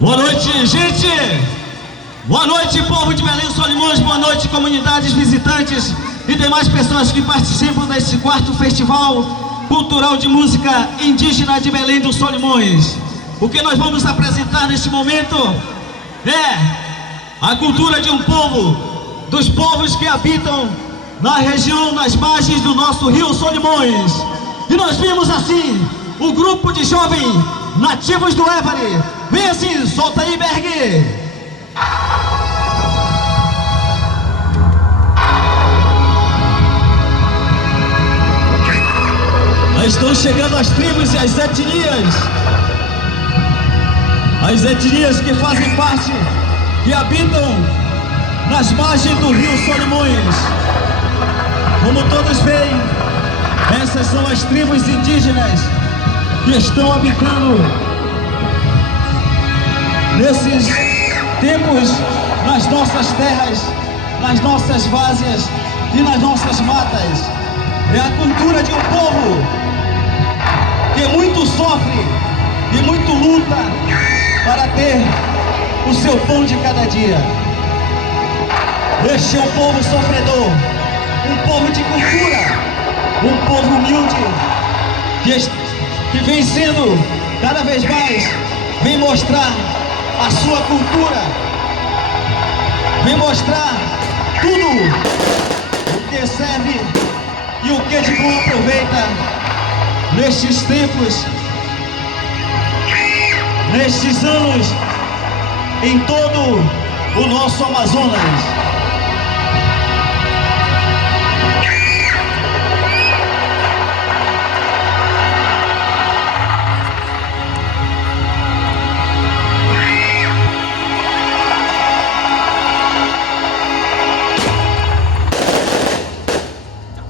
Boa noite, gente! Boa noite, povo de Belém do Solimões, boa noite, comunidades visitantes e demais pessoas que participam deste quarto Festival Cultural de Música Indígena de Belém do Solimões. O que nós vamos apresentar neste momento é a cultura de um povo, dos povos que habitam na região, nas margens do nosso rio Solimões. E nós vimos assim, o grupo de jovens nativos do Ébari. Vem assim, solta aí, Berg! Estão chegando as tribos e as etnias que fazem parte e habitam nas margens do rio Solimões. Como todos veem, essas são as tribos indígenas que estão habitando nesses tempos nas nossas terras, nas nossas várzeas e nas nossas matas. É a cultura de um povo que muito sofre e muito luta para ter o seu pão de cada dia. Este é um povo sofredor, um povo de cultura, um povo humilde, que vem sendo cada vez mais, vem mostrar a sua cultura, vem mostrar tudo o que serve e o que de bom aproveita nestes tempos, nestes anos, em todo o nosso Amazonas.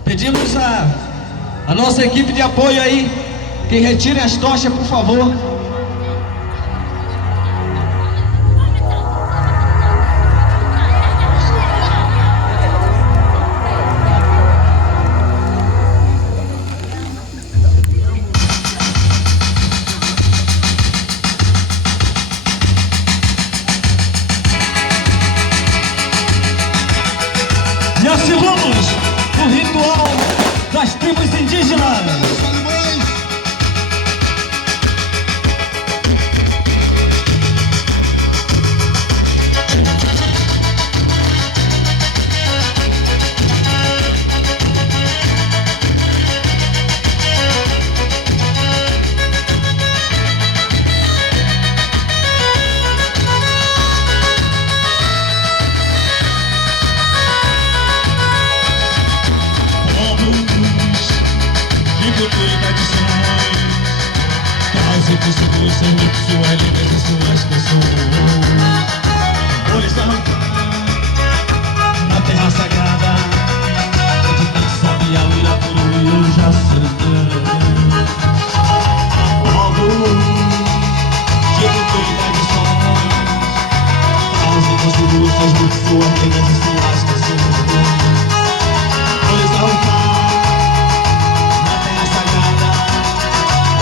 Pedimos a nossa equipe de apoio aí, que retire as tochas, por favor. E assim vamos o ritual das tribos indígenas. Suas línguas e suas pessoas, flores arrancar na terra sagrada, onde tanto sabia o Irapuru e o Jaçanã. Povos de cultura e tradições, trazem consigo suas línguas, suas línguas e suas pessoas, flores arrancar na terra sagrada,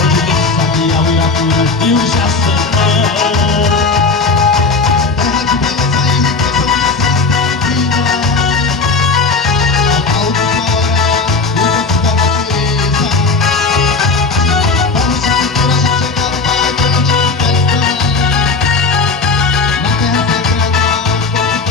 onde tanto sabia o Irapuru e o Jaçanã. Terra de beleza e riqueza, a outrora, o canto da natureza. Vamos de cultura, já chegando para a grande festa. Na terra sagrada, o povo transforma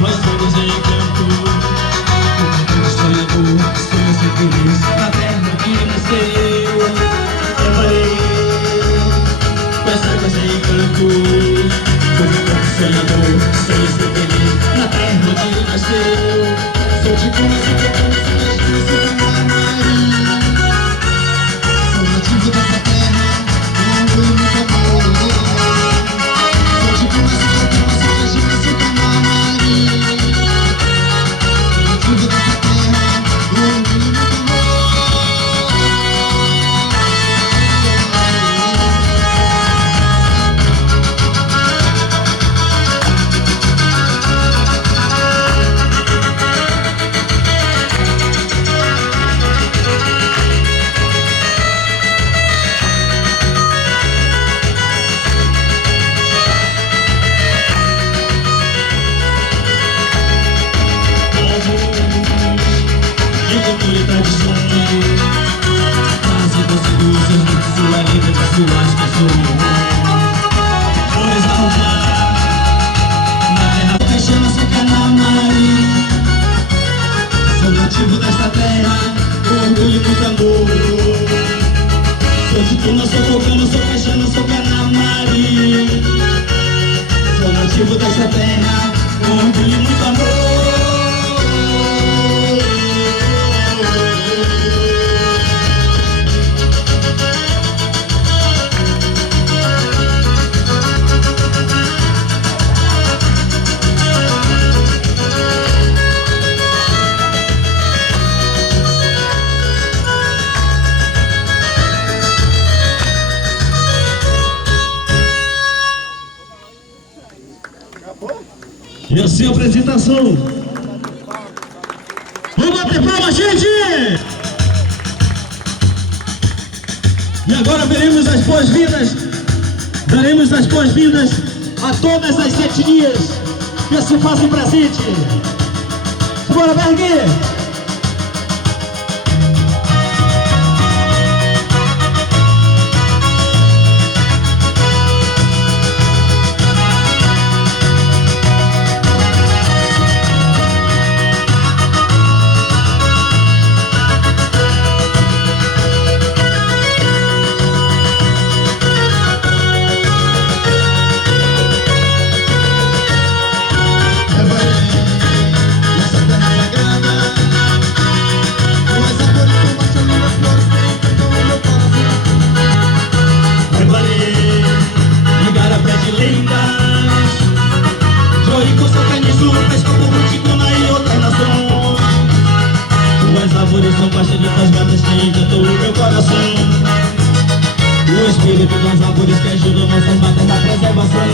Nós somos em canto, o canto sonhador, sonho ser feliz na terra que nasceu. Essa coisa em canto, o canto sonhador, sonho ser feliz na terra onde nasceu. Sou de música, sou nativo dessa terra, não muito amor. nossa terra, com orgulho e muito amor. E assim a apresentação. Vamos bater palma, gente! E agora veremos as boas-vindas. Daremos as boas-vindas a todas as etnias que se fazem presente. Bora, Berg! São pastelitas gatas que encantam o meu coração. O espírito das árvores que ajudam nossas matas na preservação.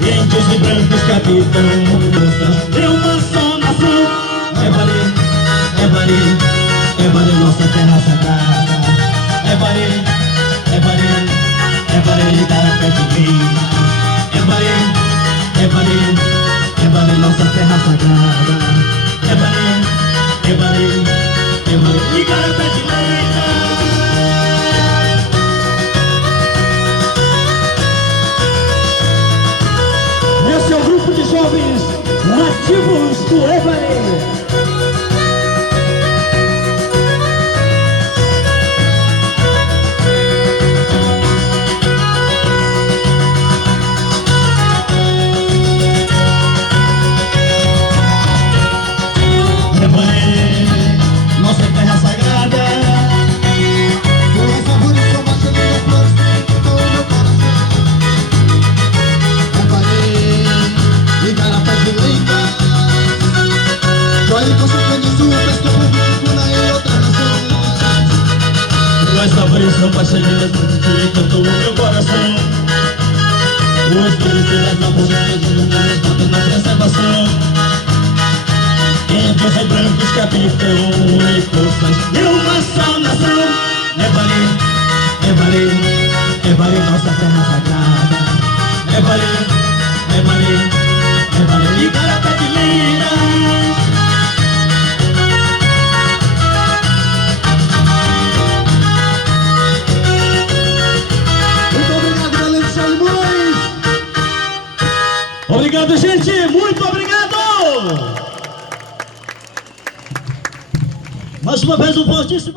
Índios e brancos que habitam forças de uma só nação. É Bari, nossa terra sagrada. É Bari, Igarapé de Lima. É Bari, nossa terra sagrada. É Bari, Igarapé de Lima. Esse é o grupo de jovens nativos do Evari. São passarinhos que cantam o meu coração. O espírito das árvores que nos botam na preservação. Índios e brancos que habitam em forças de uma só nação. É Bari, nossa terra sagrada. É Bari, Igarapé de Lima. Obrigado, gente! Muito obrigado! Mais uma vez um fortíssimo...